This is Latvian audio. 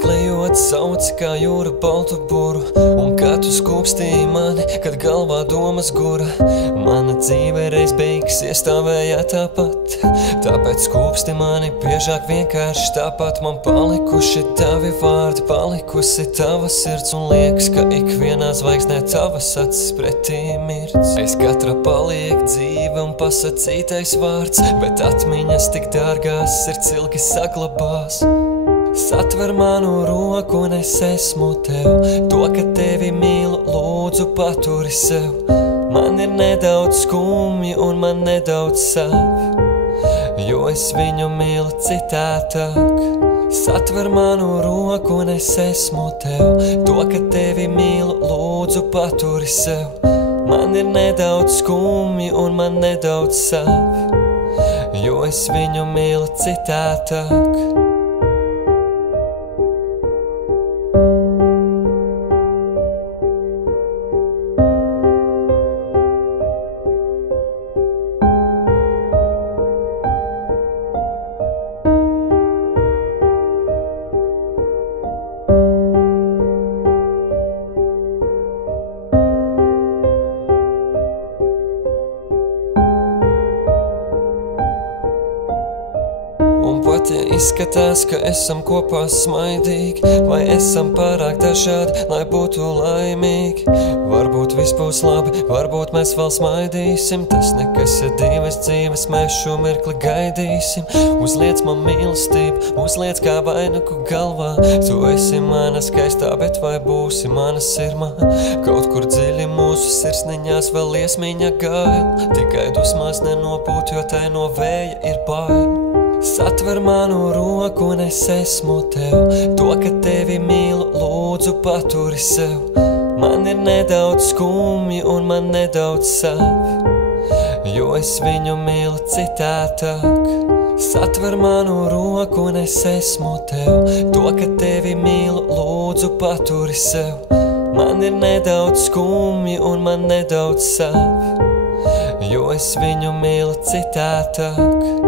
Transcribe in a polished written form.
klejot sauc kā jūra baltu buru, un kad tu skūpstīji mani, kad galvā domas gura. Mana dzīve reiz beigsies, stāvēja tāpat, tāpēc skūpsti mani biežāk vienkārši tāpat. Man palikuši tavi vārdi, palikusi tava sirds, un liekas, ka ikvienā zvaigznē tavas acis pretī mirds. Aiz katra paliek dzīve un pasacītais vārds, bet atmiņas tik dārgās sirds ilgi saglabās. Satver manu roku un es esmu tev, to, ka tevi mīlu, lūdzu paturi sev. Man ir nedaudz skumji un man nedaudz sāp, jo es viņu mīlu citādāk. Satver manu roku un es esmu tev, to, ka tevi mīlu, lūdzu paturi sev. Man ir nedaudz skumji un man nedaudz sāp, jo es viņu mīlu citādāk. Un pat ja izskatās, ka esam kopā smaidīgi, vai esam pārāk dažādi, lai būtu laimīgi. Varbūt viss būs labi, varbūt mēs vēl smaidīsim, tas nekas, ja divas dzīves mēs šo mirkli gaidīsim. Uzliec man mīlestību, uzliec kā vainagu galvā, tu esi mana skaistā, bet vai būsi mana sirmā? Kaut kur dziļi mūsu sirsniņās vēl iesmiņa gaila, tikai dusmās nenopūt, jo tai no vēja ir bail. Satver manu roku un es esmu tev, to, ka tevi mīlu, lūdzu paturi sev. Man ir nedaudz skumji un man nedaudz sāp, jo es viņu mīlu citādāk. Satver manu roku un es esmu tev, to, ka tevi mīlu, lūdzu paturi sev. Man ir nedaudz skumji un man nedaudz sāp, jo es viņu mīlu citādāk.